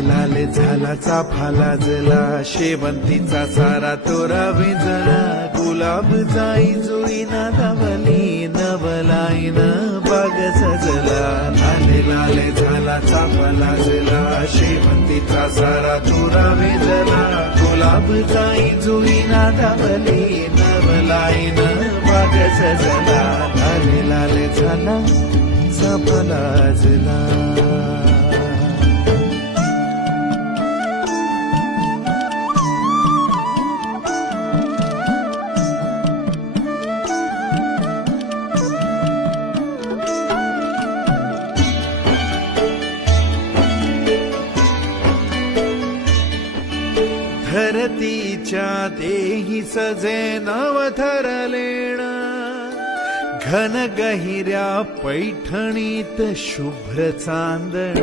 लाल झाला चाफा लाजला, शेवंतीचा सारा तोरा विजला, गुलाब जाई जुई नादावली, नवलाईन बाग सजला. लाल झाला चाफा लाजला, शेवंतीचा सारा तोरा विजला, गुलाब जाई जुई नादावली, नवलाईन बाग सजला. लाल झाला चाफा लाजला. धरतीच्या देही सजे नवथरलेण, घन गहिऱ्या पैठणीत शुभ्र चांदण.